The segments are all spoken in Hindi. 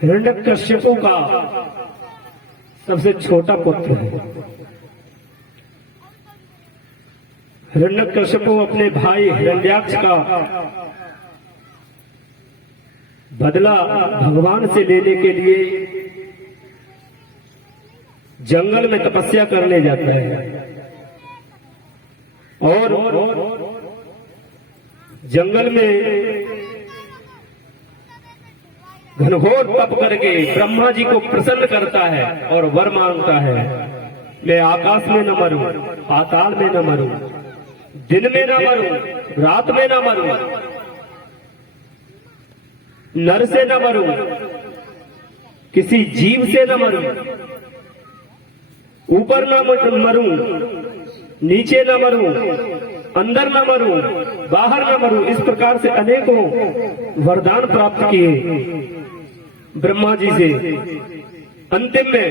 हिरण्यकश्यपु का सबसे छोटा पुत्र है। हिरण्यकश्यपु अपने भाई हिरण्याक्ष का बदला भगवान से लेने के लिए जंगल में तपस्या करने जाता है और जंगल में घनघोर तप करके ब्रह्मा जी को प्रसन्न करता है और वर मांगता है, मैं आकाश में न मरूं, पाताल में न मरूं, दिन में न मरूं, रात में न मरूं, नर से न मरूं, किसी जीव से न मरूं, ऊपर न मरूं, नीचे न मरूं, अंदर न मरूं, बाहर न मरूं। इस प्रकार से अनेकों वरदान प्राप्त किए ब्रह्मा जी से। अंतिम में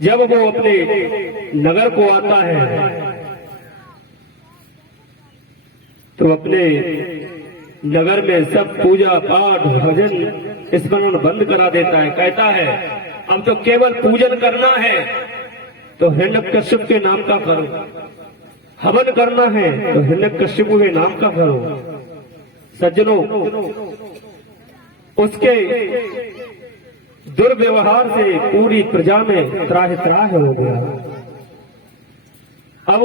जब वो अपने नगर को आता है तो अपने नगर में सब पूजा पाठ भजन स्मरण बंद करा देता है। कहता है अब तो केवल पूजन करना है तो हिरण्यकश्यप के नाम का करो, हवन करना है तो हिरण्यकश्यप के नाम का करो। सज्जनों, उसके दुर्व्यवहार से पूरी प्रजा में त्राह त्राह हो गया। अब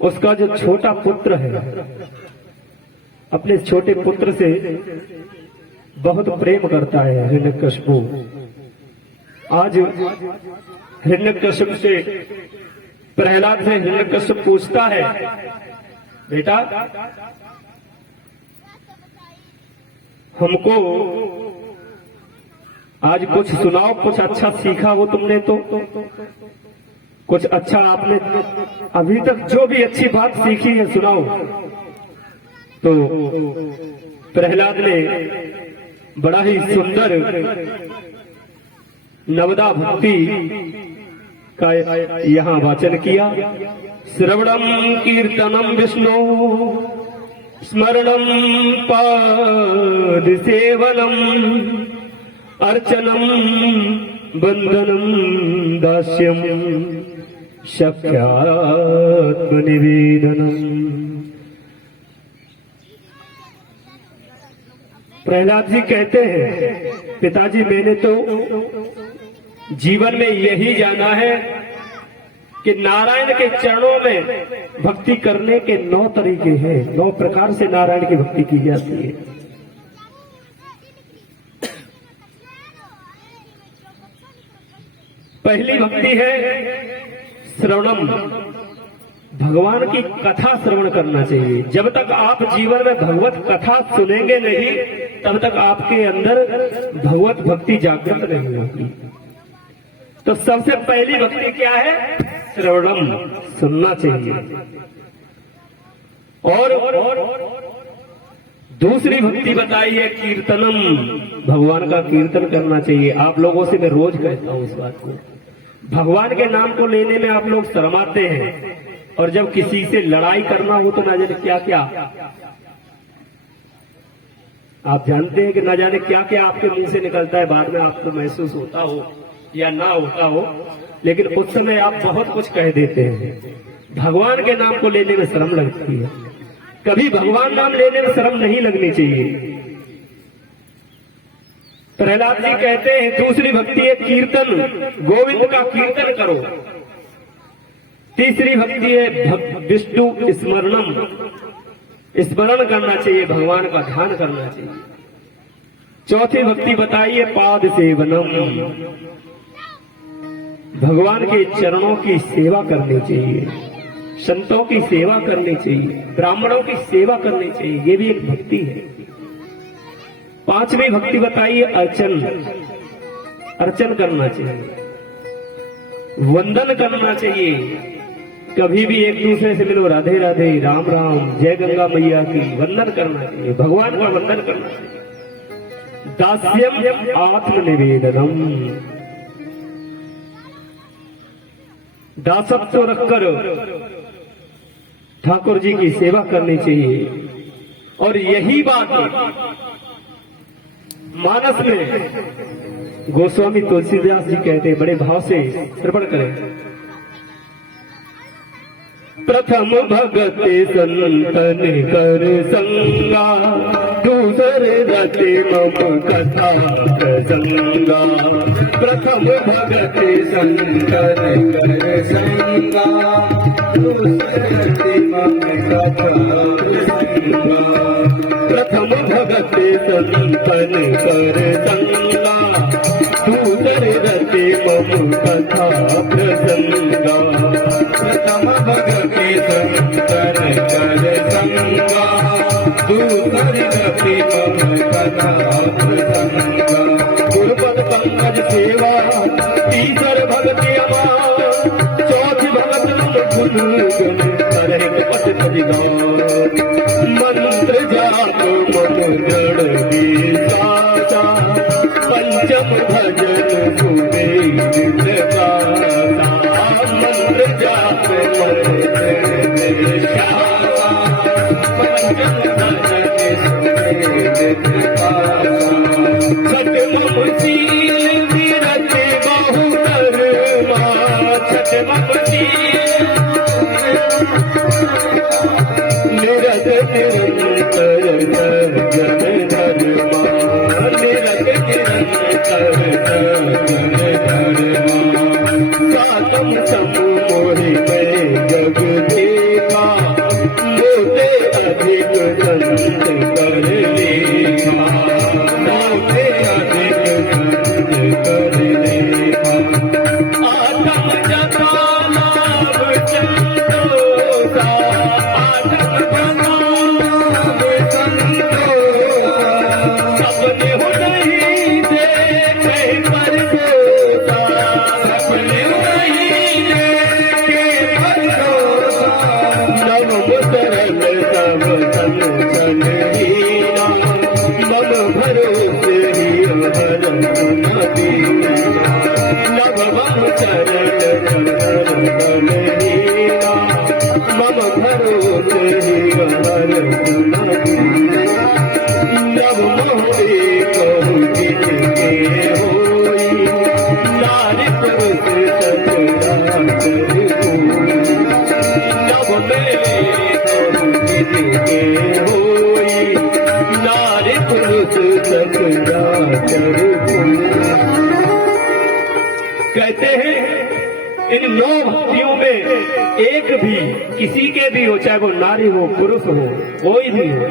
उसका जो छोटा पुत्र है अपने छोटे पुत्र से बहुत प्रेम करता है हिरण्यकश्यपु। आज हिरण्यकश्यप से प्रहलाद से हिरण्यकश्यप पूछता है, बेटा हमको आज कुछ सुनाओ, कुछ अच्छा सीखा हो तुमने तो, कुछ अच्छा आपने अभी तक जो भी अच्छी बात सीखी है सुनाओ। तो प्रहलाद ने बड़ा ही सुंदर नवदा भक्ति का यहाँ वाचन किया। श्रवणम कीर्तनम विष्णु स्मरणम पाद सेवनम अर्चनम बंदनम दास्यम शक्यात्म निवेदनम। प्रहलाद जी कहते हैं, पिताजी मैंने तो जीवन में यही जाना है कि नारायण के चरणों में भक्ति करने के 9 तरीके हैं, 9 प्रकार से नारायण की भक्ति की जाती है। पहली भक्ति है श्रवणम, भगवान की कथा श्रवण करना चाहिए। जब तक आप जीवन में भगवत कथा सुनेंगे नहीं तब तक आपके अंदर भगवत भक्ति जागृत नहीं होगी। तो सबसे पहली भक्ति क्या है? श्रवणम, सुनना चाहिए। और दूसरी भक्ति बताई है कीर्तनम, भगवान का कीर्तन करना चाहिए। आप लोगों से मैं रोज कहता हूं इस बात को, भगवान के नाम को लेने में आप लोग शर्माते हैं और जब किसी से लड़ाई करना हो तो ना जाने क्या क्या आप जानते हैं कि ना जाने क्या क्या आपके मुंह से निकलता है, बाद में आपको महसूस होता हो या ना होता हो, लेकिन उस समय आप बहुत कुछ कह देते हैं। भगवान के नाम को लेने में शर्म लगती है, कभी भगवान नाम लेने में शर्म नहीं लगनी चाहिए। प्रहलाद जी कहते हैं दूसरी भक्ति है कीर्तन, गोविंद का कीर्तन करो। तीसरी भक्ति है विष्णु स्मरणम, स्मरण करना चाहिए, भगवान का ध्यान करना चाहिए। चौथी भक्ति बताइए पाद सेवनम, भगवान के चरणों की सेवा करनी चाहिए, संतों की सेवा करनी चाहिए, ब्राह्मणों की सेवा करनी चाहिए, ये भी एक भक्ति है। पांचवी भक्ति बताइए अर्चन, अर्चन करना चाहिए, वंदन करना चाहिए। कभी भी एक दूसरे से मिलो, राधे राधे, राम राम, जय गंगा मैया की, वंदन करना चाहिए, भगवान का वंदन करना चाहिए। दास्यम आत्मनिवेदनम, दासत्व रखकर ठाकुर जी की सेवा करनी चाहिए। और यही बात मानस में गोस्वामी तुलसीदास जी कहते हैं, बड़े भाव से श्रवण करें। प्रथम भगते संतन कर संगा, दूसरे रते मम कथा प्रसंगा। प्रथम भगते संतन कर संगा, दूसरे रते मम कथा प्रसंगा। प्रथम भगते संतन कर संगा, दूसरे रते मम कथा प्रसंगा। प्रथम भगते संकर कर संगा, दूसरे रते मम कथा प्रसंगा। गुरुपद पंकज सेवा, तीसर भक्ति अमार, चौथी भगत गुरु तरह पथ तजिगार। मंत्र जाप मन दृढ़ विश्वासा, पंचम भजन सुने निरतासा। मंत्र जाप मन दृढ़ विश्वासा, पंचम भजन सुने निरतासा। छठ मम शील विरत बहु धर्मा, छठ मम शील निरत निरंतर जन धर्मा, निरत निरंतर जन धर्मा। सातम समोहि में जग देखा, मोते अधिक संत कर लेखा। मोते अधिक संत कर लेखा। आत्म जता लाभ संतोषा, आत्म जता लाभ संतोषा। सपने हो नहीं देखे परदोषा, सपने हो नहीं देखे परदोषा। नव मुसरल सब सन सन हीरा, मम भरोसे ही हर सुन दीना। नव मम चरण चरण सन हीरा, मम भरोसे ही हर सुन दीना। नव मोहे कहु जिनके होई, नारी पुरुष सचराचर कोई। नव मेरे कहु जिनके होई, नारी पुरुष सचराचर कोई। कहते हैं इन 9 भक्तियों में एक भी, किसी के भी हो, चाहे वो नारी हो पुरुष हो कोई भी हो,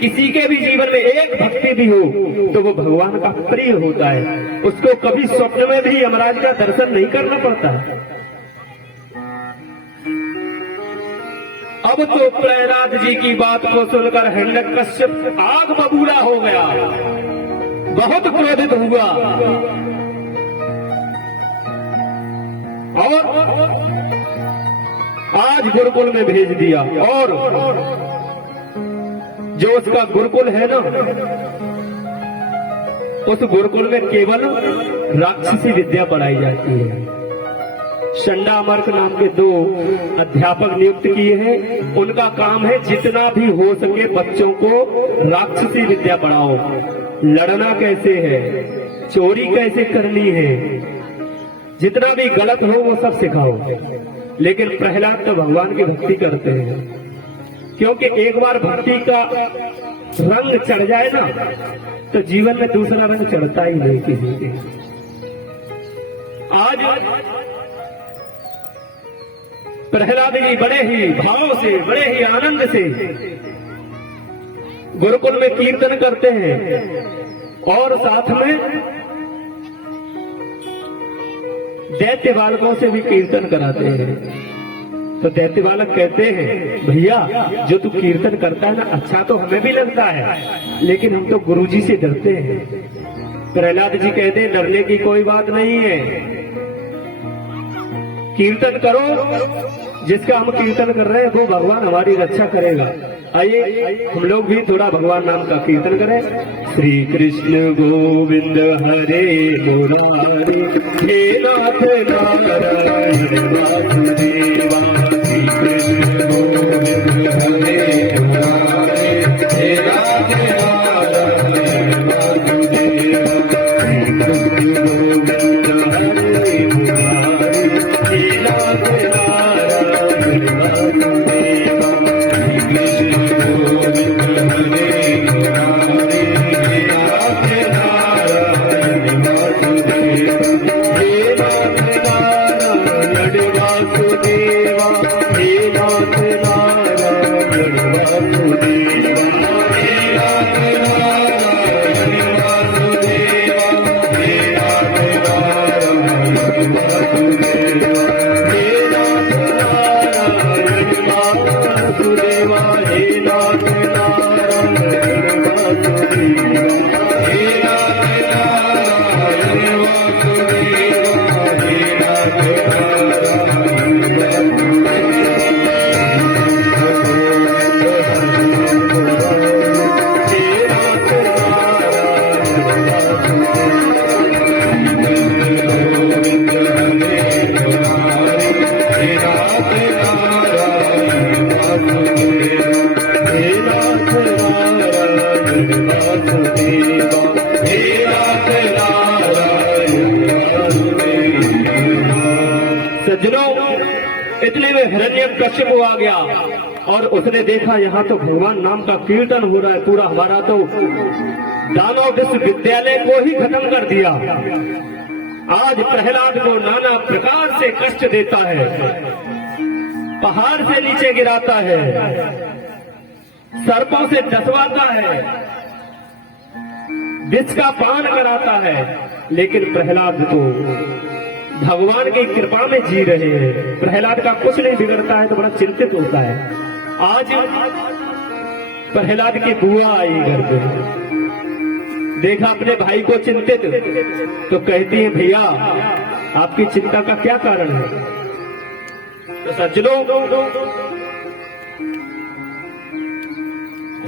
किसी के भी जीवन में एक भक्ति भी हो तो वो भगवान का प्रिय होता है। उसको कभी स्वप्न में भी यमराज का दर्शन नहीं करना पड़ता। अब तो प्रहलाद जी की बात को सुनकर हिरण्यकश्यप आग बबूला हो गया, बहुत क्रोधित हुआ और आज गुरुकुल में भेज दिया। और जो उसका गुरुकुल है ना, उस गुरुकुल में केवल राक्षसी विद्या पढ़ाई जाती है। शंडा अमर्क नाम के 2 अध्यापक नियुक्त किए हैं। उनका काम है जितना भी हो सके बच्चों को राक्षसी विद्या पढ़ाओ। लड़ना कैसे है, चोरी कैसे करनी है, जितना भी गलत हो वो सब सिखाओ। लेकिन प्रहलाद तो भगवान की भक्ति करते हैं, क्योंकि एक बार भक्ति का रंग चढ़ जाए ना तो जीवन में दूसरा रंग चढ़ता ही नहीं किसी के। आज प्रहलाद जी बड़े ही भाव से, बड़े ही आनंद से गुरुकुल में कीर्तन करते हैं और साथ में दैत्य बालकों से भी कीर्तन कराते हैं। तो दैत्य बालक कहते हैं, भैया जो तू कीर्तन करता है ना, अच्छा तो हमें भी लगता है, लेकिन हम तो गुरुजी से डरते हैं। प्रहलाद जी कहते हैं, डरने की कोई बात नहीं है, कीर्तन करो। जिसका हम कीर्तन कर रहे हैं वो भगवान हमारी रक्षा करेगा। आइए हम लोग भी थोड़ा भगवान नाम का कीर्तन करें। श्री कृष्ण गोविंद हरे मुरारी, हे नाथ नारायण वासुदेवा। श्री कृष्ण गोविंद हरे मुरारी, हे इतने में हिरण्यकश्यप आ गया और उसने देखा यहाँ तो भगवान नाम का कीर्तन हो रहा है, पूरा हमारा तो दानव विश्वविद्यालय को ही खत्म कर दिया। आज प्रहलाद को नाना प्रकार से कष्ट देता है, पहाड़ से नीचे गिराता है, सर्पों से डसवाता है, विष का पान कराता है, लेकिन प्रहलाद तो भगवान की कृपा में जी रहे हैं। प्रहलाद का कुछ नहीं बिगड़ता है तो बड़ा चिंतित होता है। आज प्रहलाद की बुआ आई घर पे, देखा अपने भाई को चिंतित, तो कहती है भैया आपकी चिंता का क्या कारण है? तो सज्जनों,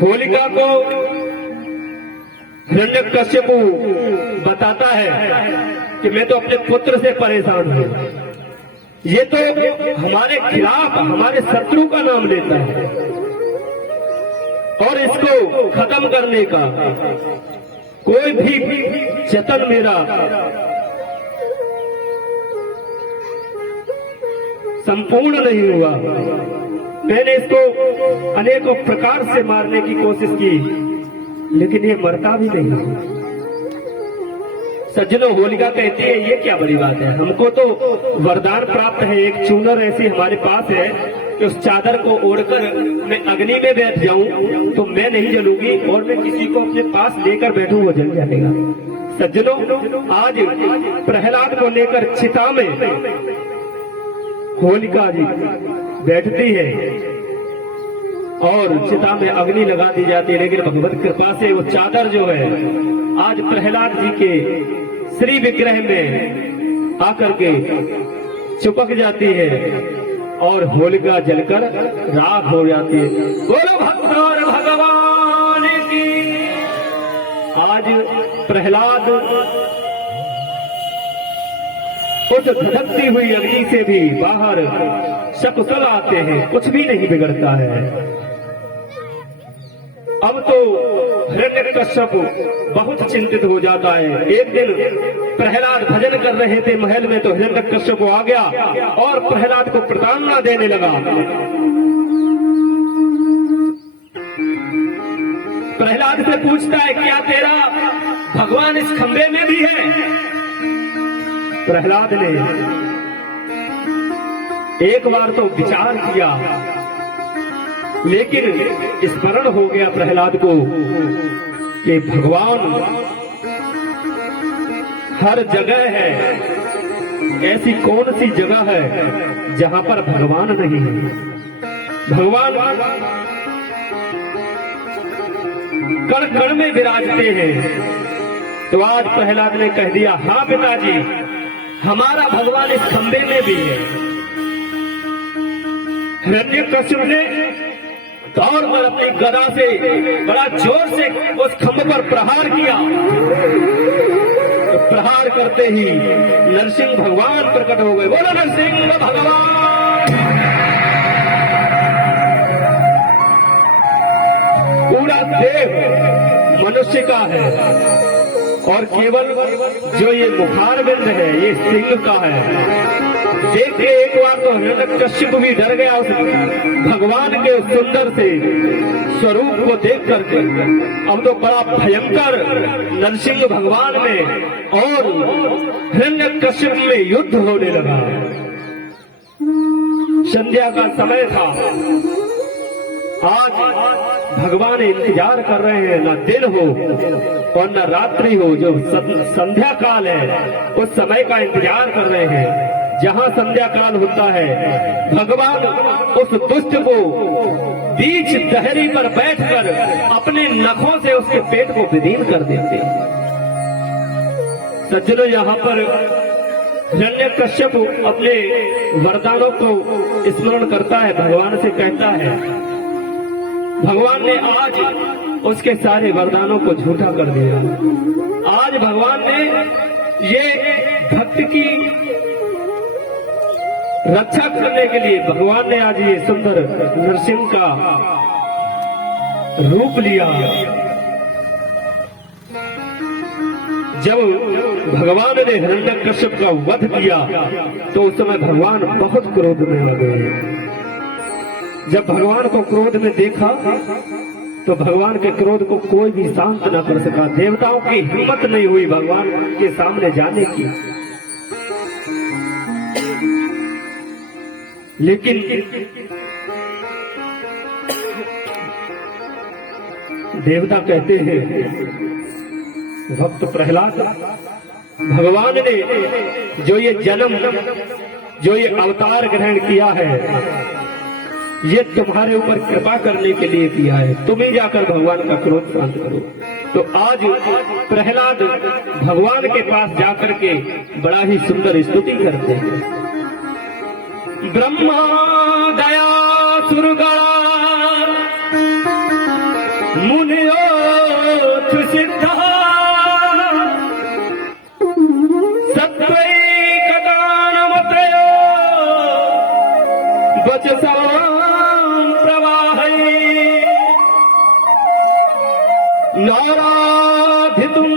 होलिका को हिरण्यकश्यप बताता है कि मैं तो अपने पुत्र से परेशान हूं। ये तो हमारे खिलाफ, हमारे शत्रु का नाम लेता है और इसको खत्म करने का कोई भी जतन मेरा संपूर्ण नहीं हुआ। मैंने इसको अनेकों प्रकार से मारने की कोशिश की, लेकिन ये मरता भी नहीं। सज्जनों, होलिका कहती है ये क्या बड़ी बात है, हमको तो वरदान प्राप्त है, एक चूनर ऐसी हमारे पास है कि उस चादर को ओढ़कर मैं अग्नि में बैठ जाऊं तो मैं नहीं जलूंगी और मैं किसी को अपने पास लेकर बैठूं वो जल जाएगा। सज्जनों, आज प्रहलाद को लेकर चिता में होलिका जी बैठती है और चिता में अग्नि लगा दी जाती है, लेकिन भगवत कृपा से वो चादर जो है आज प्रहलाद जी के श्री विग्रह में आकर के चिपक जाती है और होलिका जलकर राख हो जाती है। बोलो भगवान भगवान की। आज प्रहलाद उस धधकती हुई अग्नि से भी बाहर सकुशल आते हैं, कुछ भी नहीं बिगड़ता है। अब तो हिरण्यकश्यप बहुत चिंतित हो जाता है। एक दिन प्रहलाद भजन कर रहे थे महल में, तो हिरण्यकश्यप आ गया और प्रहलाद को प्रताड़ना देने लगा। प्रहलाद से पूछता है क्या तेरा भगवान इस खंबे में भी है? प्रहलाद ने एक बार तो विचार किया, लेकिन स्मरण हो गया प्रहलाद को कि भगवान हर जगह है, ऐसी कौन सी जगह है जहां पर भगवान नहीं है? भगवान कण कण में विराजते हैं। तो आज प्रहलाद ने कह दिया, हाँ पिताजी, हमारा भगवान इस खंबे में भी है। हिरण्यकश्यप ने दौड़कर अपनी गदा से बड़ा जोर से उस खंभ पर प्रहार किया। तो प्रहार करते ही नरसिंह भगवान प्रकट हो गए। बोलो नरसिंह भगवान। पूरा देह मनुष्य का है और केवल जो ये मुखारबिंद है ये सिंह का है। देख के एक बार तो हिरण्यकश्यप भी डर गया उस भगवान के सुंदर से स्वरूप को देख करके। अब तो बड़ा भयंकर नरसिंह भगवान में और हिरण्यकश्यप में युद्ध होने लगा। संध्या का समय था। आज भगवान इंतजार कर रहे हैं, न दिन हो और न रात्रि हो, जो संध्या काल है उस समय का इंतजार कर रहे हैं। जहां संध्या काल होता है भगवान उस दुष्ट को बीच दहरी पर बैठकर अपने नखों से उसके पेट को विदीन कर देते। सज्जनों, यहाँ पर हिरण्यकश्यप अपने वरदानों को स्मरण करता है, भगवान से कहता है। भगवान ने आज उसके सारे वरदानों को झूठा कर दिया। आज भगवान ने ये भक्त की रक्षा करने के लिए भगवान ने आज ये सुंदर नरसिंह का रूप लिया। जब भगवान ने हिरण्यकश्यप का वध किया तो उस समय भगवान बहुत क्रोध में लगे। जब भगवान को क्रोध में देखा तो भगवान के क्रोध को कोई भी शांत न कर सका। देवताओं की हिम्मत नहीं हुई भगवान के सामने जाने की। लेकिन देवता कहते हैं भक्त प्रहलाद, भगवान ने जो ये जन्म, जो ये अवतार ग्रहण किया है, ये तुम्हारे ऊपर कृपा करने के लिए किया है। तुम ही जाकर भगवान का क्रोध शांत करो। तो आज प्रहलाद भगवान के पास जाकर के बड़ा ही सुंदर स्तुति करते हैं। ब्रह्मा दया सुरगणा मुनियोथ सिद्धा सत्वैकदानमतयो वचसां प्रवाहै नाराधितुं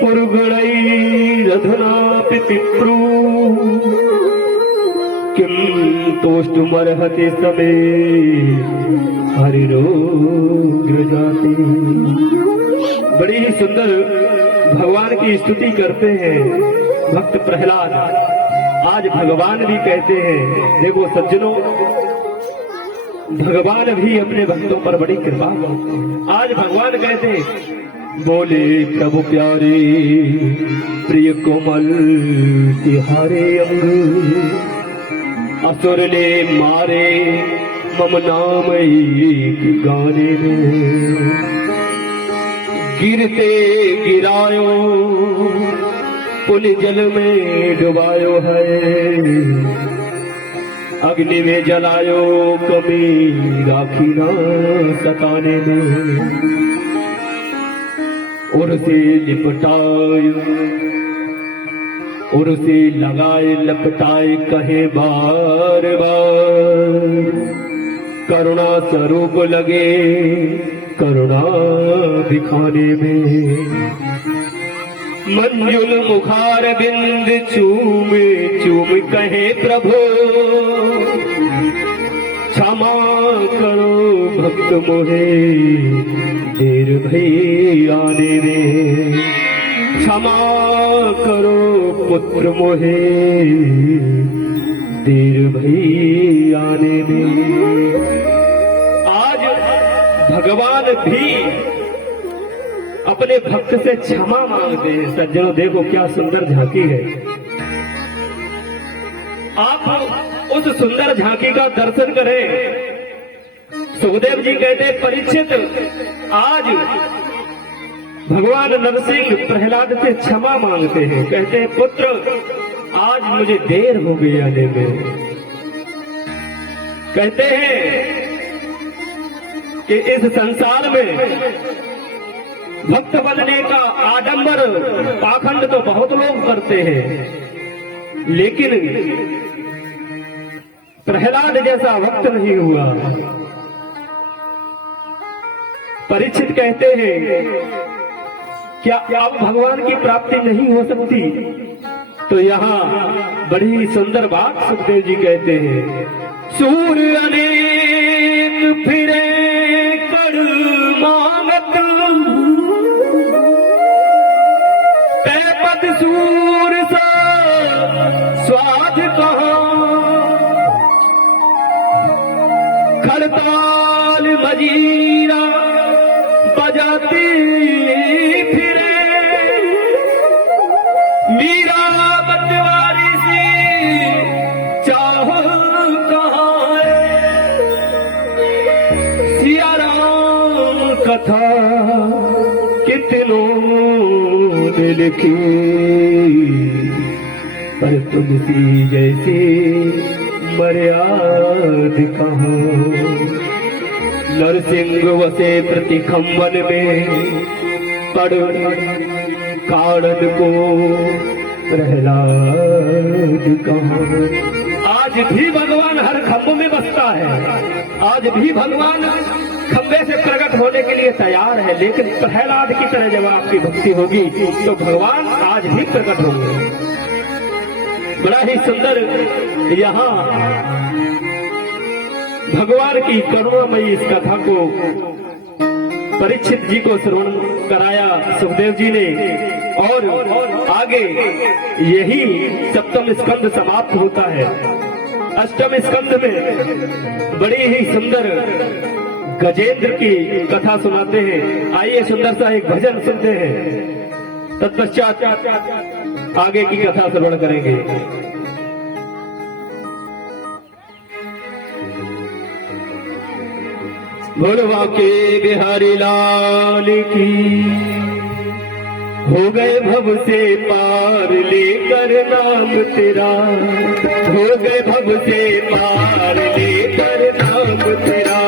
पुरुगणैरधुनापि पितृ किं तोष्टुमर्हति समे हरिरोग्रजाति। बड़ी ही सुंदर भगवान की स्तुति करते हैं भक्त प्रहलाद। आज भगवान भी कहते हैं, देखो सज्जनों, भगवान भी अपने भक्तों पर बड़ी कृपा करते हैं। आज भगवान कहते हैं, बोले प्रभु प्यारे प्रिय कोमल तिहारे अंग, असुर ने मारे मम नाम एक गाने में, गिरते गिरायो पुल जल में डुबायो है, अग्नि में जलायो कभी राखी ना सताने में, उर्से लिपटायो उर्से लगाए लपटाए कहे बार बार, करुणा स्वरूप लगे करुणा दिखाने में, मंजुल मुखार बिंद चूम चूम कहे प्रभु, क्षमा करो भक्त मोहे देर भई आने में, क्षमा करो पुत्र मोहे देर भई आने में। आज भगवान भी अपने भक्त से क्षमा मांगते हैं। सज्जनों देखो क्या सुंदर झांकी है। आप उस सुंदर झांकी का दर्शन करें। सुखदेव जी कहते हैं, परीक्षित आज भगवान नरसिंह प्रहलाद से क्षमा मांगते हैं। कहते हैं, पुत्र आज मुझे देर हो गई आने में। कहते हैं कि इस संसार में भक्त बनने का आडंबर पाखंड तो बहुत लोग करते हैं, लेकिन प्रहलाद जैसा भक्त नहीं हुआ। परीक्षित कहते हैं, क्या अब भगवान की प्राप्ति नहीं हो सकती? तो यहाँ बड़ी सुंदर बात सुखदेव जी कहते हैं, सूर्य अनेक फिरे कर मांगत, पद सूर सा स्वाद कहाँ, खड़ताल मजीरा बजाती फिरे, मीरा बतवारी सी चाह कहाँ है, सिया राम कथा कितनों ने लिखी, पर तुलसी जैसी मर्याद कहाँ, नरसिंह वसे प्रति खम्बन में पड़ काड़न को प्रहलाद कहाँ। आज भी भगवान हर खम्भ में बसता है। आज भी भगवान खम्भे से प्रकट प्रकट होने के लिए तैयार है, लेकिन प्रहलाद की तरह जब आपकी भक्ति होगी तो भगवान आज भी प्रकट होंगे। बड़ा ही सुंदर यहाँ भगवान की करुणामयी इस कथा को परीक्षित जी को श्रवण कराया सुखदेव जी ने, और आगे यही सप्तम स्कंद समाप्त होता है। अष्टम स्कंद में बड़ी ही सुंदर गजेंद्र की कथा सुनाते हैं। आइए सुंदर सा एक भजन सुनते हैं, तत्पश्चात आगे की कथा श्रवण करेंगे। भोलवा के बिहारी लाल की हो गए भव से पार लेकर नाम तेरा, हो गए भव से पार लेकर नाम तेरा,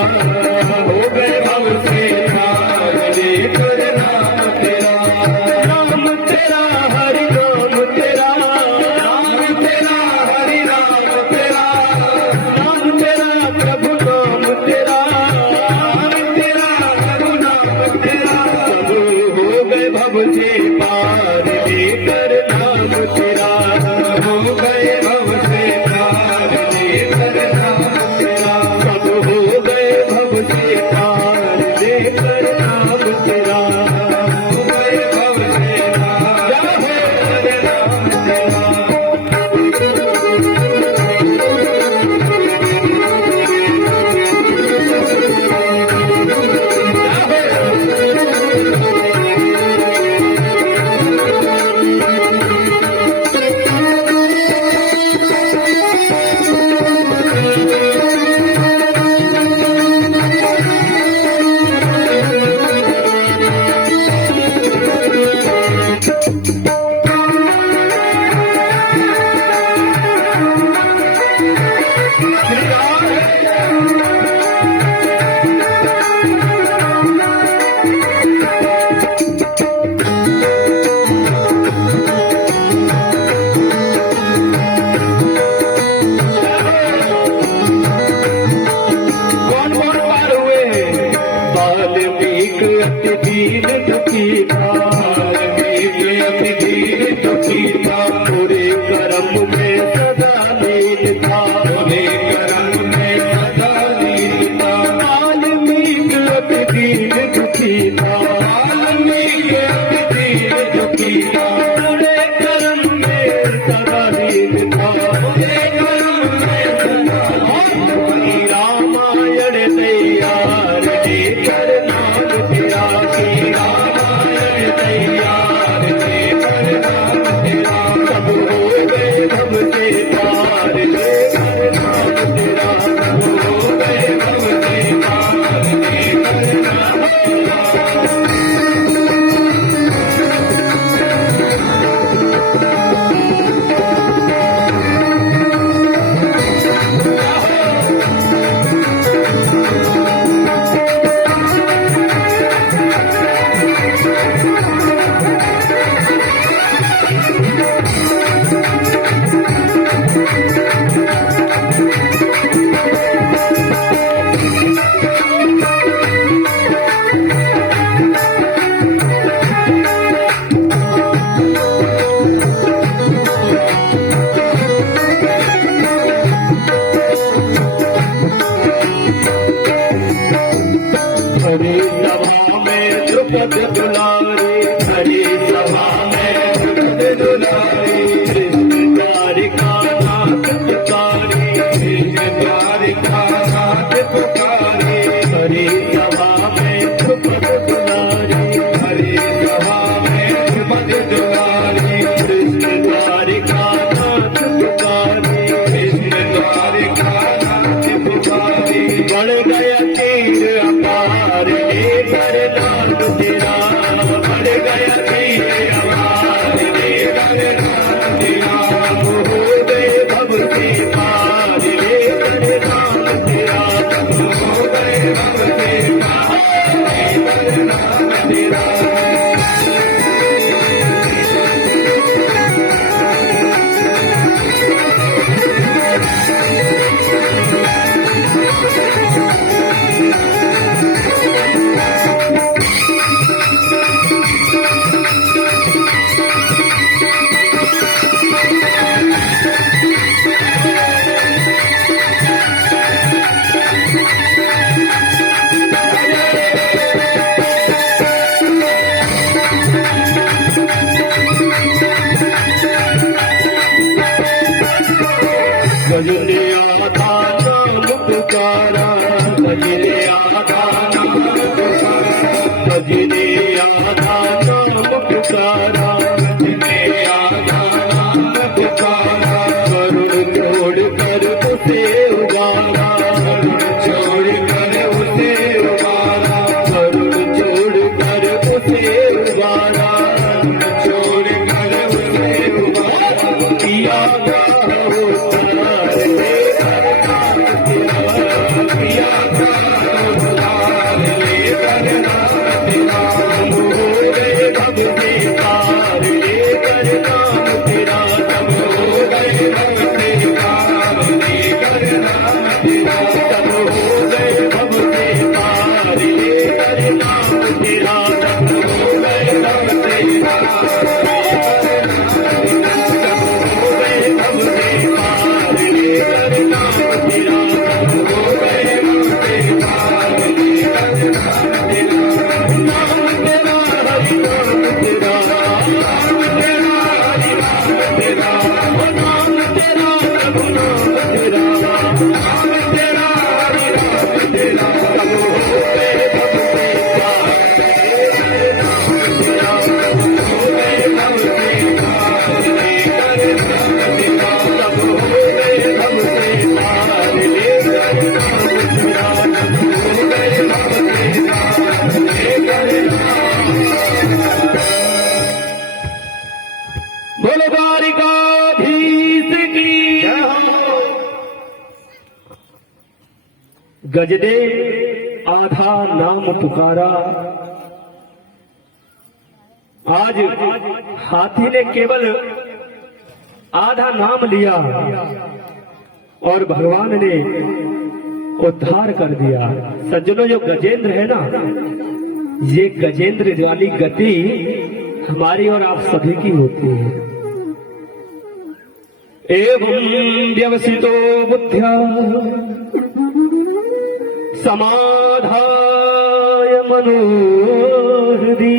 हो गए भव से पार लेकर नाम तेरा, नाम तेरा हरि नाम तेरा, नाम तेरा हरि नाम तेरा, नाम तेरा प्रभु नाम तेरा, नाम तेरा प्रभु नाम तेरा, सब हो गए भव से पार लेकर नाम तेरा, हो गए भव से पार लेकर नाम तेरा, सब हो गए भव से पार लेकर नाम तेरा, हो गए भव से पार लेकर नाम तेरा। भजने आधा नाम पुकारा, भजने आधा नाम पुकारा, भजने आधा नाम पुकारा, भजने आधा नाम पुकारा। करुण छोड़ कर उसे उबारा, करुण छोड़ कर उसे उबारा, करुण छोड़ कर उसे उबारा, छोड़ कर उसे उबारा। पिया का उद्धार ले कर नाम तेरा, पिया का उद्धार ले कर नाम तेरा, मोरे भव से पार ले कर नाम तेरा, तब हो गए भव से पार ले कर नाम तेरा, तब हो गए भव से पार ले कर नाम तेरा, तब हो गए भव से पार ले कर गजदे आधा नाम पुकारा। आज हाथी ने केवल आधा नाम लिया और भगवान ने उद्धार कर दिया। सज्जनों, जो गजेंद्र है ना, ये गजेंद्र वाली गति हमारी और आप सभी की होती है। एवं व्यवसितो बुद्ध्या समाधाय मनोहृदि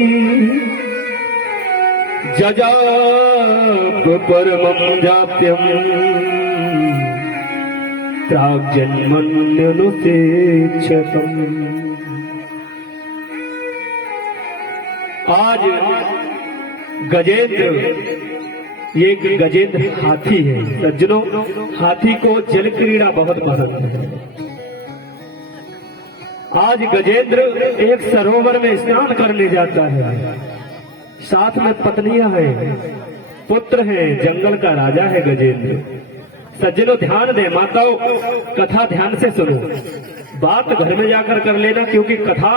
जजाप परमं जाप्यम् प्राग्जन्मन्यनुसेक्षतम्। आज गजेंद्र, ये एक गजेंद्र हाथी है। सज्जनों, हाथी को जल क्रीड़ा बहुत पसंद है। आज गजेंद्र एक सरोवर में स्नान करने जाता है, साथ में पत्नियां हैं, पुत्र है, जंगल का राजा है गजेंद्र। सज्जनों, ध्यान दें, माताओं, कथा ध्यान से सुनो, बात घर में जाकर कर लेना, क्योंकि कथा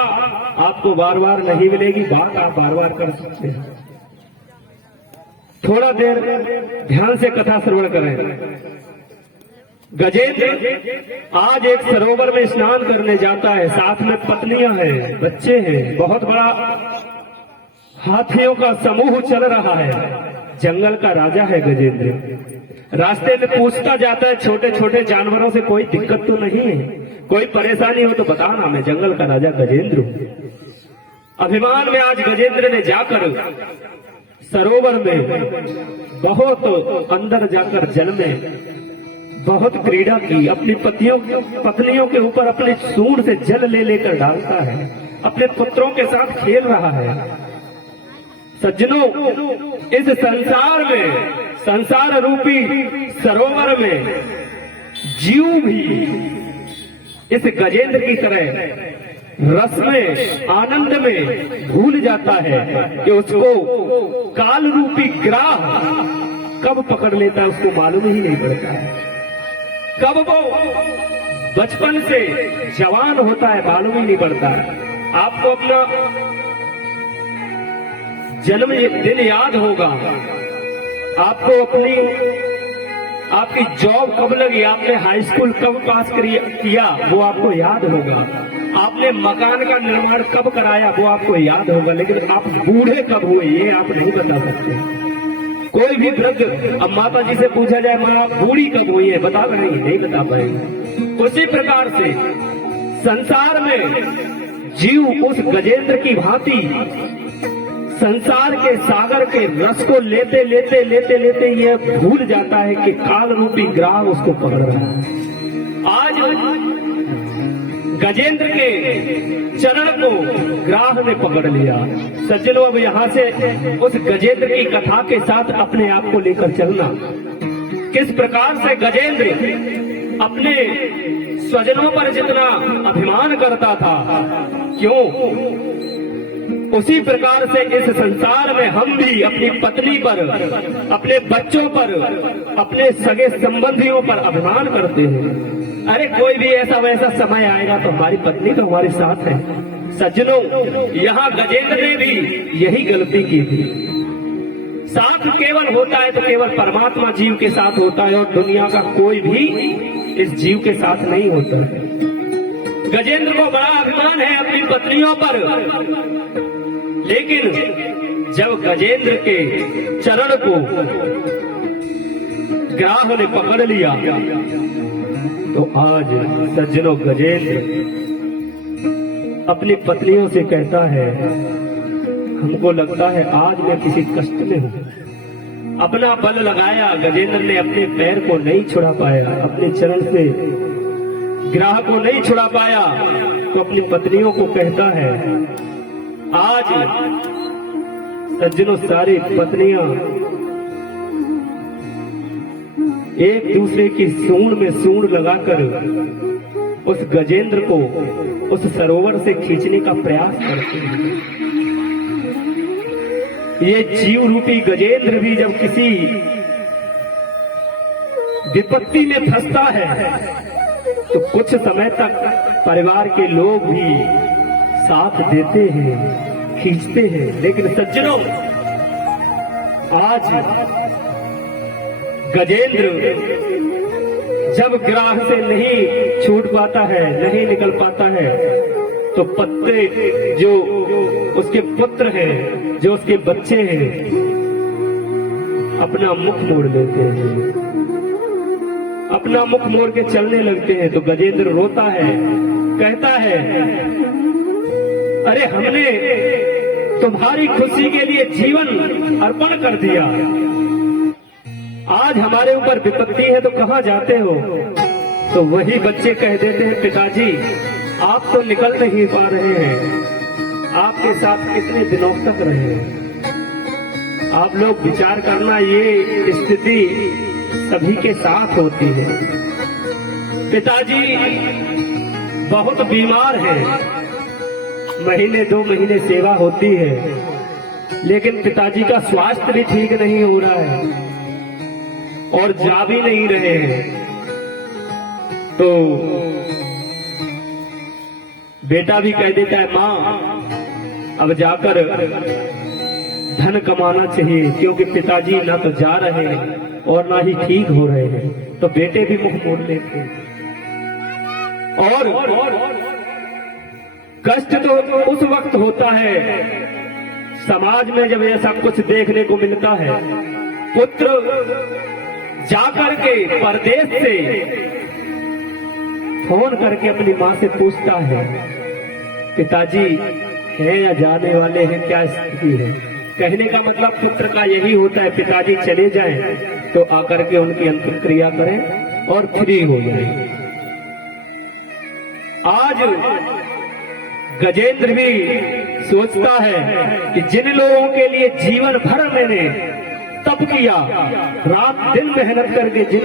आपको बार बार नहीं मिलेगी, बात आप बार बार कर सकते हैं। थोड़ा देर ध्यान से कथा श्रवण करें। गजेंद्र आज एक सरोवर में स्नान करने जाता है, साथ में पत्नियां हैं, बच्चे हैं, बहुत बड़ा हाथियों का समूह चल रहा है। जंगल का राजा है गजेंद्र। रास्ते में पूछता जाता है छोटे छोटे जानवरों से, कोई दिक्कत तो नहीं है, कोई परेशानी हो तो बताना, मैं जंगल का राजा गजेंद्र हूं। अभिमान में आज गजेंद्र ने जाकर सरोवर में बहुत अंदर जाकर जल में बहुत क्रीड़ा की, अपनी पत्नियों के ऊपर अपनी सूंड से जल ले लेकर डालता है, अपने पुत्रों के साथ खेल रहा है। सज्जनों, इस संसार में, संसार रूपी सरोवर में जीव भी इस गजेंद्र की तरह रस में, आनंद में भूल जाता है कि उसको काल रूपी ग्राह कब पकड़ लेता है, उसको मालूम ही नहीं पड़ता है। कब वो बचपन से जवान होता है, मालूम ही नहीं पड़ता। आपको अपना जन्म दिन याद होगा, आपको आपकी जॉब कब लगी, आपने हाई स्कूल कब पास किया, वो आपको याद होगा। आपने मकान का निर्माण कब कराया, वो आपको याद होगा, लेकिन आप बूढ़े कब हुए ये आप नहीं बता सकते। कोई भी वृद्ध, अब माता जी से पूछा जाए माँ आप बूढ़ी कब हुई है, बता पाएंगे? नहीं बता पाएंगे। उसी प्रकार से संसार में जीव उस गजेंद्र की भांति संसार के सागर के रस को लेते लेते लेते लेते यह भूल जाता है कि काल रूपी ग्राह उसको पकड़ रहा है। आज गजेंद्र के चरण को ग्राह ने पकड़ लिया। सज्जनों, अब यहाँ से उस गजेंद्र की कथा के साथ अपने आप को लेकर चलना। किस प्रकार से गजेंद्र अपने स्वजनों पर जितना अभिमान करता था, क्यों उसी प्रकार से इस संसार में हम भी अपनी पत्नी पर, अपने बच्चों पर, अपने सगे संबंधियों पर अभिमान करते हैं। अरे कोई भी ऐसा वैसा समय आएगा तो हमारी पत्नी तो हमारे साथ है। सज्जनों, यहाँ गजेंद्र ने भी यही गलती की थी। साथ केवल होता है तो केवल परमात्मा जीव के साथ होता है और दुनिया का कोई भी इस जीव के साथ नहीं होता है। गजेंद्र को बड़ा अभिमान है अपनी पत्नियों पर, लेकिन जब गजेंद्र के चरण को ग्राह ने पकड़ लिया तो आज सज्जनों गजेंद्र अपनी पत्नियों से कहता है, हमको लगता है आज मैं किसी कष्ट में हूं। अपना बल लगाया, गजेंद्र ने अपने पैर को नहीं छुड़ा पाया, अपने चरण से ग्राह को नहीं छुड़ा पाया, तो अपनी पत्नियों को कहता है। आज सज्जनों सारी पत्नियां एक दूसरे की सूंड में सूंड लगाकर उस गजेंद्र को उस सरोवर से खींचने का प्रयास करते हैं। ये जीव रूपी गजेंद्र भी जब किसी विपत्ति में फंसता है तो कुछ समय तक परिवार के लोग भी साथ देते हैं, खींचते हैं। लेकिन सज्जनों, आज गजेंद्र जब ग्राह से नहीं छूट पाता है, नहीं निकल पाता है, तो पत्ते जो उसके पुत्र हैं, जो उसके बच्चे हैं, अपना मुख मोड़ लेते हैं, अपना मुख मोड़ के चलने लगते हैं। तो गजेंद्र रोता है, कहता है, अरे हमने तुम्हारी खुशी के लिए जीवन अर्पण कर दिया, आज हमारे ऊपर विपत्ति है तो कहाँ जाते हो? तो वही बच्चे कह देते हैं, पिताजी आप तो निकल नहीं पा रहे हैं, आपके साथ कितने दिनों तक रहे? आप लोग विचार करना, ये स्थिति सभी के साथ होती है। पिताजी बहुत बीमार हैं, महीने 2 महीने सेवा होती है, लेकिन पिताजी का स्वास्थ्य भी ठीक नहीं हो रहा है और जा भी नहीं रहे हैं। तो बेटा भी कह देता है, माँ अब जाकर धन कमाना चाहिए, क्योंकि पिताजी ना तो जा रहे हैं और ना ही ठीक हो रहे हैं। तो बेटे भी मुख मोड़ लेते हैं। और कष्ट तो उस वक्त होता है समाज में जब ऐसा कुछ देखने को मिलता है। पुत्र जाकर के परदेश से फोन करके अपनी माँ से पूछता है, पिताजी है या जाने वाले हैं, क्या स्थिति है? कहने का मतलब पुत्र का यही होता है, पिताजी चले जाएं तो आकर के उनकी अंतिम क्रिया करें और फ्री हो जाए। आज गजेंद्र भी सोचता है कि जिन लोगों के लिए जीवन भर मैंने तप किया, रात दिन मेहनत करके जिन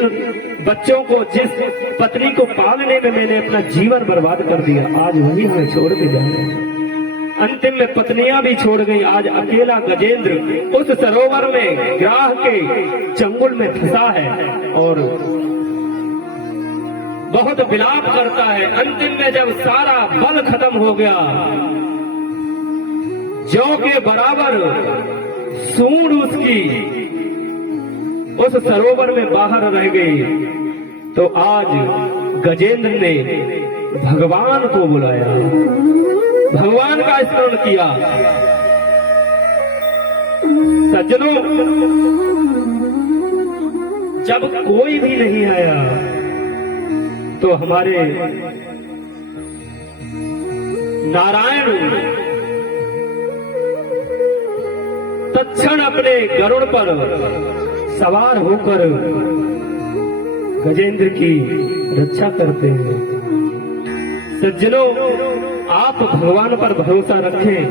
बच्चों को, जिस पत्नी को पालने में मैंने अपना जीवन बर्बाद कर दिया, आज वही हमें छोड़ के जा रहे हैं। अंतिम में पत्नियां भी छोड़ गई। आज अकेला गजेंद्र उस सरोवर में ग्राह के चंगुल में फंसा है और बहुत विलाप करता है। अंतिम में जब सारा बल खत्म हो गया, जौ के बराबर सूंड उसकी उस सरोवर में बाहर रह गई, तो आज गजेंद्र ने भगवान को बुलाया, भगवान का स्मरण किया। सज्जनों, जब कोई भी नहीं आया तो हमारे नारायण तत्क्षण अपने गरुड़ पर सवार होकर गजेंद्र की रक्षा करते हैं। सज्जनों, आप भगवान पर भरोसा रखें,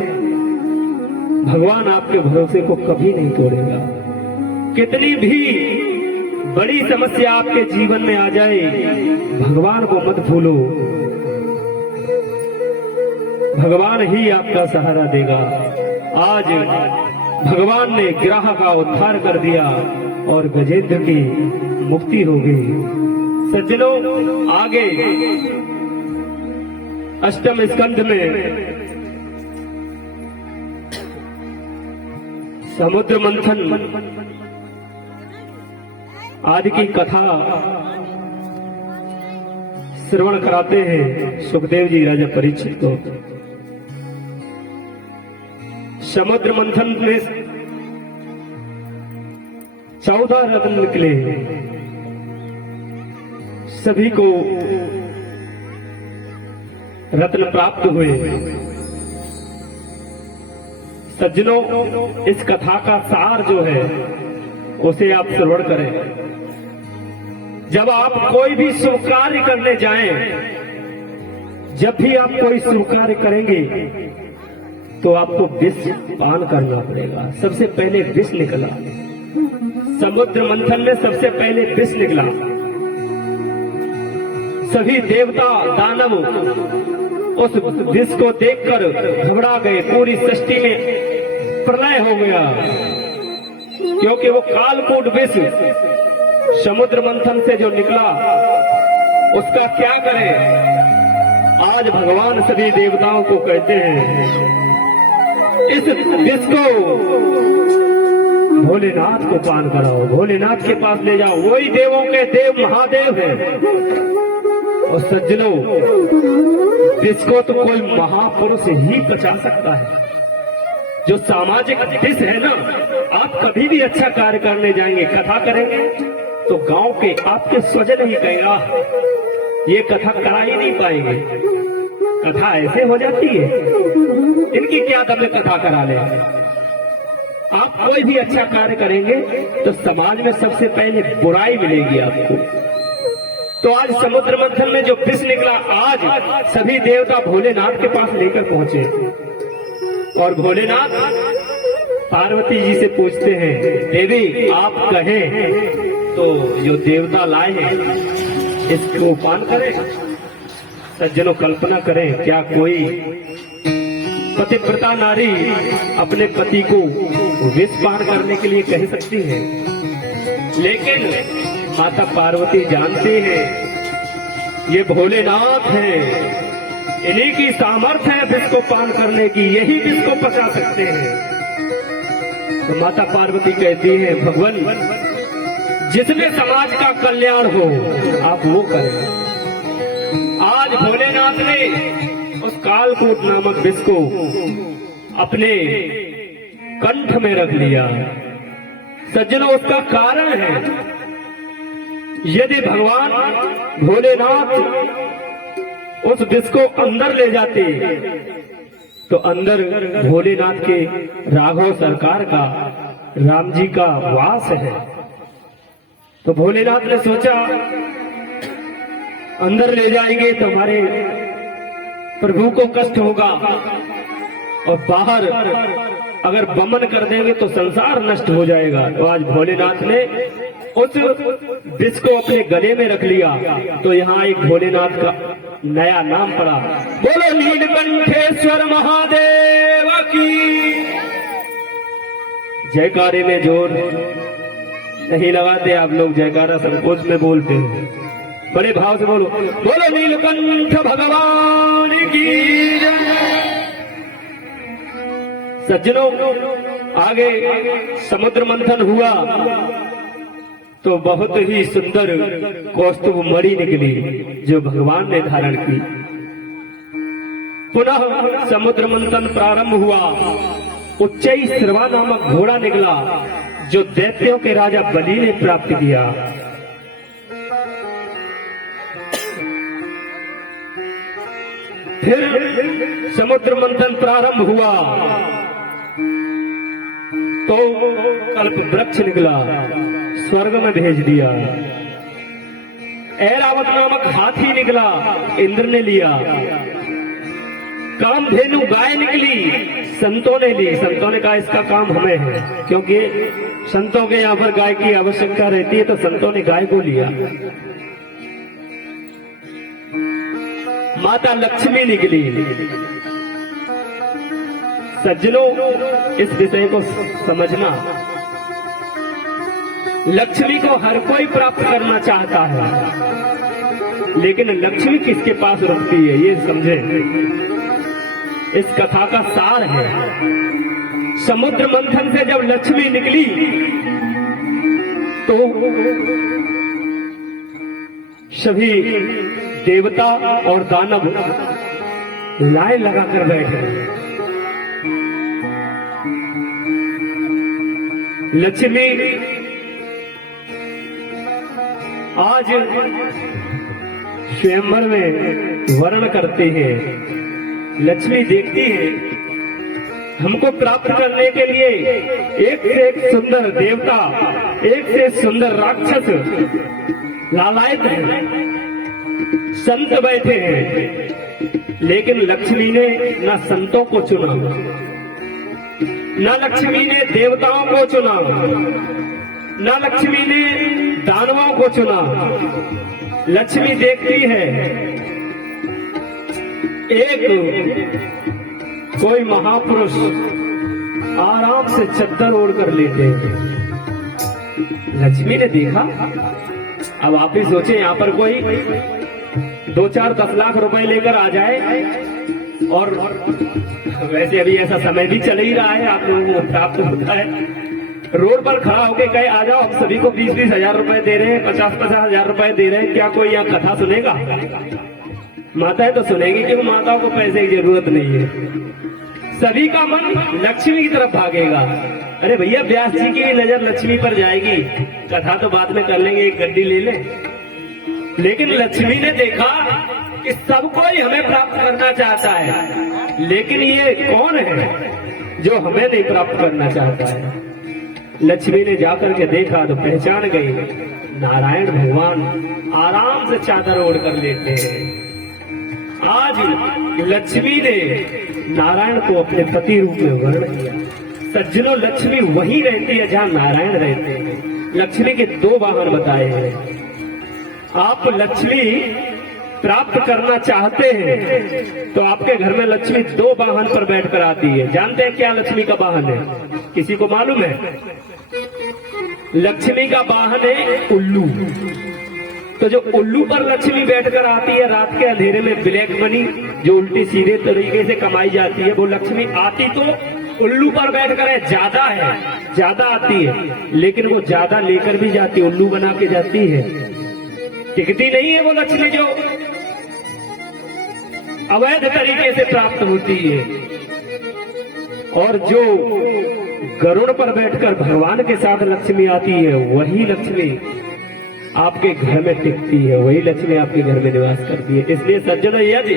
भगवान आपके भरोसे को कभी नहीं तोड़ेगा। कितनी भी बड़ी समस्या आपके जीवन में आ जाए, भगवान को मत भूलो, भगवान ही आपका सहारा देगा। आज भगवान ने गिराह का उद्धार कर दिया और गजेंद्र की मुक्ति हो गई। सज्जनों, आगे अष्टम स्कंध में समुद्र मंथन आदि की कथा श्रवण कराते हैं सुखदेव जी राजा परीक्षित को। समुद्र मंथन में 14 रत्न निकले, सभी को रत्न प्राप्त हुए। सज्जनों, इस कथा का सार जो है उसे आप श्रवण करें। जब आप कोई भी शुभ कार्य करने जाएं, जब भी आप कोई शुभ कार्य करेंगे तो आपको विष पान करना पड़ेगा। सबसे पहले विष निकला, समुद्र मंथन में सबसे पहले विष निकला। सभी देवता दानव उस विष को देखकर घबरा गए। पूरी सृष्टि में प्रलय हो गया, क्योंकि वो कालकूट विष समुद्र मंथन से जो निकला उसका क्या करें। आज भगवान सभी देवताओं को कहते हैं, इस विष को भोलेनाथ को पान कराओ, भोलेनाथ के पास ले जाओ, वही देवों के देव महादेव हैं। और सज्जनों, विष को तो कोई महापुरुष ही पचा सकता है। जो सामाजिक विष है ना, आप कभी भी अच्छा कार्य करने जाएंगे, कथा करेंगे तो गांव के आपके स्वजन ही कहेगा ये कथा करा ही नहीं पाएंगे, कथा ऐसे हो जाती है, इनकी क्या दम में कथा करा ले। आप कोई भी अच्छा कार्य करेंगे तो समाज में सबसे पहले बुराई मिलेगी आपको। तो आज समुद्र मंथन में जो विष निकला, आज सभी देवता भोलेनाथ के पास लेकर पहुंचे और भोलेनाथ पार्वती जी से पूछते हैं, देवी आप कहें तो जो देवता लाए हैं इसको पान करें। सज्जनों, कल्पना करें, क्या कोई पतिव्रता नारी अपने पति को विष पान करने के लिए कह सकती है? लेकिन माता पार्वती जानती है ये भोलेनाथ है, इन्हीं की सामर्थ्य है विष को पान करने की, यही विष को पचा सकते हैं। तो माता पार्वती कहती है, भगवान जिसमें समाज का कल्याण हो आप वो करें। आज भोलेनाथ ने उस कालकूट नामक विष को अपने कंठ में रख लिया। सज्जनों, उसका कारण है, यदि भगवान भोलेनाथ उस विष को अंदर ले जाते तो अंदर भोलेनाथ के राघव सरकार का, राम जी का वास है। तो भोलेनाथ ने सोचा अंदर ले जाएंगे तो हमारे प्रभु को कष्ट होगा, और बाहर अगर बमन कर देंगे तो संसार नष्ट हो जाएगा। तो आज भोलेनाथ ने उस विष को अपने गले में रख लिया। तो यहाँ एक भोलेनाथ का नया नाम पड़ा, बोलो नीलकंठेश्वर महादेव की। जयकारे में जोर नहीं लगाते आप लोग, जयकारा संकोच में बोलते हैं, बड़े भाव से बोलो, बोलो नीलकंठ भगवान की जय। सज्जनों, आगे समुद्र मंथन हुआ तो बहुत ही सुंदर कौस्तुभ मणि निकली जो भगवान ने धारण की। पुनः समुद्र मंथन प्रारंभ हुआ, उच्चई श्रवा नामक घोड़ा निकला जो दैत्यों के राजा बलि ने प्राप्त किया। फिर समुद्र मंथन प्रारंभ हुआ, तो कल्प वृक्ष निकला, स्वर्ग में भेज दिया। ऐरावत नामक हाथी निकला, इंद्र ने लिया। कामधेनु गाय निकली, संतों ने ली। संतों ने कहा इसका काम हमें है, क्योंकि संतों के यहाँ पर गाय की आवश्यकता रहती है, तो संतों ने गाय को लिया। माता लक्ष्मी निकली। सज्जनों, इस विषय को समझना, लक्ष्मी को हर कोई प्राप्त करना चाहता है, लेकिन लक्ष्मी किसके पास रुकती है ये समझे। इस कथा का सार है, समुद्र मंथन से जब लक्ष्मी निकली तो सभी देवता और दानव लाइन लगाकर बैठे। लक्ष्मी आज स्वयंवर में वर्ण करते हैं। लक्ष्मी देखती है हमको प्राप्त करने के लिए एक से एक सुंदर देवता, एक से सुंदर राक्षस लालायित हैं, संत बैठे हैं, लेकिन लक्ष्मी ने न संतों को चुना, न लक्ष्मी ने देवताओं को चुना, न लक्ष्मी ने दानवों को चुना। लक्ष्मी देखती है एक कोई महापुरुष आराम से चद्दर ओढ़ कर लेटे। लक्ष्मी ने देखा। अब आप ही सोचे, यहाँ पर कोई 2-4-10 लाख रुपए लेकर आ जाए, और वैसे अभी ऐसा समय भी चल ही रहा है, आप लोगों को प्राप्त होता है, रोड पर खड़ा होके कहे आ जाओ, हम सभी को 20-20 हजार रुपए दे रहे हैं, 50-50 हजार रुपए दे रहे हैं, क्या कोई यहाँ कथा सुनेगा? माताएं तो सुनेंगी, क्योंकि माताओं को पैसे की जरूरत नहीं है। सभी का मन लक्ष्मी की तरफ भागेगा। अरे भैया, व्यास जी की नजर लक्ष्मी पर जाएगी, कथा तो बाद में कर लेंगे, एक गड्डी ले ले। लेकिन लक्ष्मी ने देखा कि सब कोई हमें प्राप्त करना चाहता है, लेकिन ये कौन है जो हमें नहीं प्राप्त करना चाहता है। लक्ष्मी ने जाकर के देखा तो पहचान गई, नारायण भगवान आराम से चादर ओढ़ कर लेते हैं। आज लक्ष्मी ने नारायण को अपने पति रूप में वर्ण किया। सज्जनों, लक्ष्मी वही रहती है जहाँ नारायण रहते हैं। लक्ष्मी के 2 वाहन बताए हैं। आप लक्ष्मी प्राप्त करना चाहते हैं तो आपके घर में लक्ष्मी 2 वाहन पर बैठकर आती है। जानते हैं क्या लक्ष्मी का वाहन है? किसी को मालूम है? लक्ष्मी का वाहन है उल्लू। तो जो उल्लू पर लक्ष्मी बैठकर आती है रात के अंधेरे में, ब्लैक मनी जो उल्टी सीधे तरीके से कमाई जाती है, वो लक्ष्मी आती तो उल्लू पर बैठकर है, ज्यादा आती है, लेकिन वो ज्यादा लेकर भी जाती है, उल्लू बना के जाती है, टिकती नहीं है वो लक्ष्मी जो अवैध तरीके से प्राप्त होती है। और जो गरुड़ पर बैठकर भगवान के साथ लक्ष्मी आती है, वही लक्ष्मी आपके घर में टिकती है, वही लक्ष्मी आपके घर में निवास करती है। इसलिए सज्जनों, यदि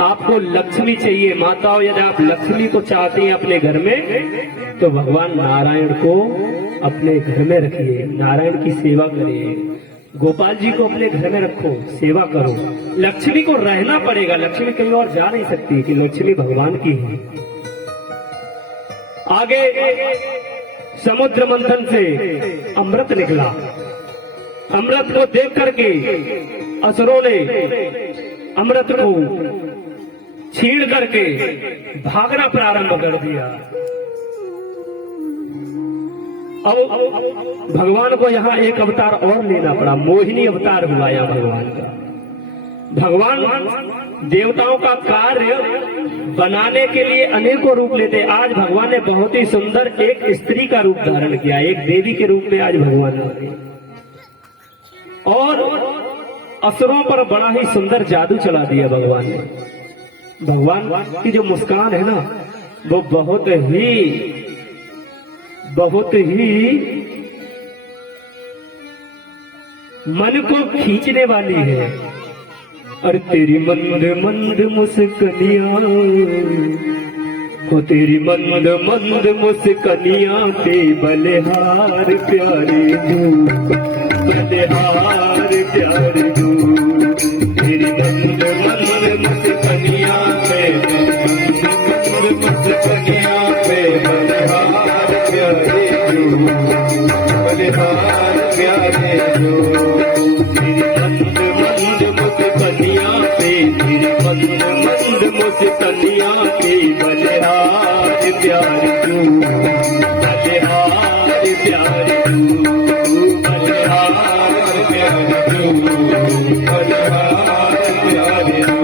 आपको लक्ष्मी चाहिए, माताओं, यदि आप लक्ष्मी को चाहती हैं अपने घर में, तो भगवान नारायण को अपने घर में रखिए, नारायण की सेवा करिए, गोपाल जी को अपने घर में रखो, सेवा करो। लक्ष्मी को रहना पड़ेगा, लक्ष्मी कहीं और जा नहीं सकती, कि लक्ष्मी भगवान की है। आगे समुद्र मंथन से अमृत निकला। अमृत को देख करके असुरों ने अमृत को छीन करके भागना प्रारंभ कर दिया। अब भगवान को यहाँ एक अवतार और लेना पड़ा, मोहिनी अवतार हुआ यहाँ भगवान का। भगवान देवताओं का कार्य बनाने के लिए अनेकों रूप लेते। आज भगवान ने बहुत ही सुंदर एक स्त्री का रूप धारण किया, एक देवी के रूप में आज भगवान आए, और असुरों पर बड़ा ही सुंदर जादू चला दिया भगवान ने। भगवान की जो मुस्कान है ना, वो बहुत ही मन को खींचने वाली है। और तेरी मंद मंद मुस्कनिया हो तेरी मंद मंद मुस्कनिया पे बलिहार प्यारे दू, बलिहार प्यारे दू। तेरी मंद मंद मुस्कनिया पे, मंद मुस्कनिया पे बलिहार प्यारे दू, बलिहार प्यारे दू। तेरी मंद मंद मुस्कनिया पे, तेरी मंद मंद मुस्कनिया पे बलिहार प्यारे दू, बलिहार प्यारे दू, बलिहार प्यारे दू, बलिहार प्यारे दू।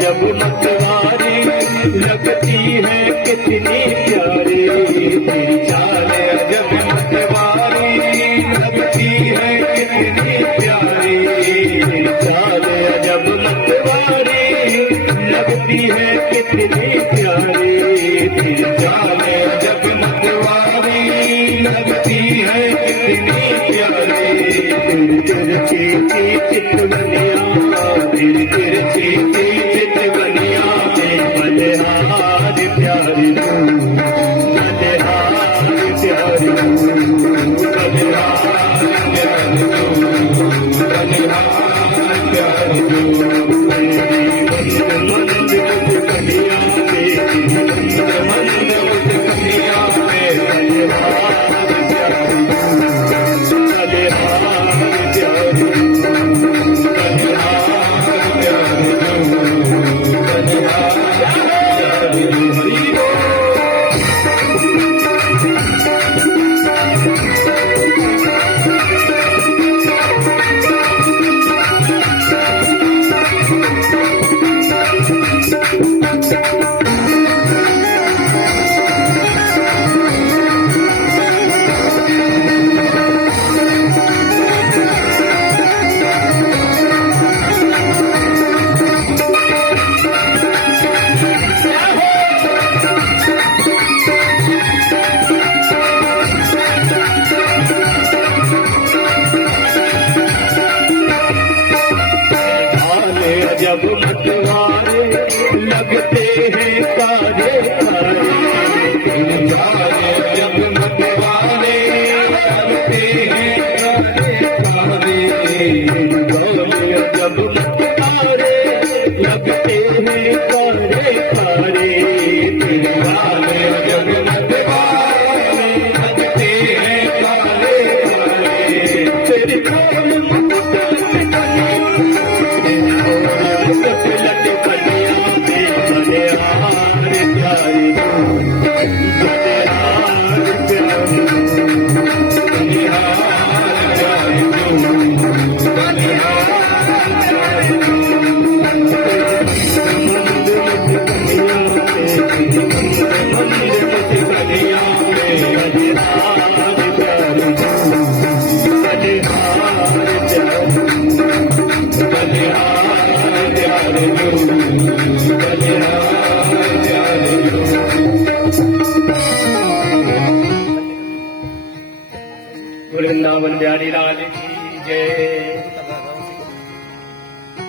जब मतवारी लगती है कितनी प्यारी, तेरी चाल जब मतवारी लगती है कितनी प्यारी, तेरी चाल जब मतवारी लगती है कितनी प्यारी, तेरी चाल जब मतवारी लगती है कितनी प्यारी। तेरी तिरछी चितवनिया, तेरी तिरछी चितवनिया पे बलिहार प्यारे दू, बलिहार प्यारे दू, बलिहार प्यारे दू, बलिहार प्यारे दू। मंद मुस्कनिया पे, मंद मुस्कनिया पे बलिहार प्यारे दू, बलिहार प्यारे दू, बलिहार प्यारे दू। जब मतवारे लगते हैं सारे सारे, जब मतवारे लगते हैं सारे सारे, जब मतवारे लगते हैं सारे सारे, जब मतवारे लगते हैं सारे सारे। तेरी बलिहार प्यारे दू,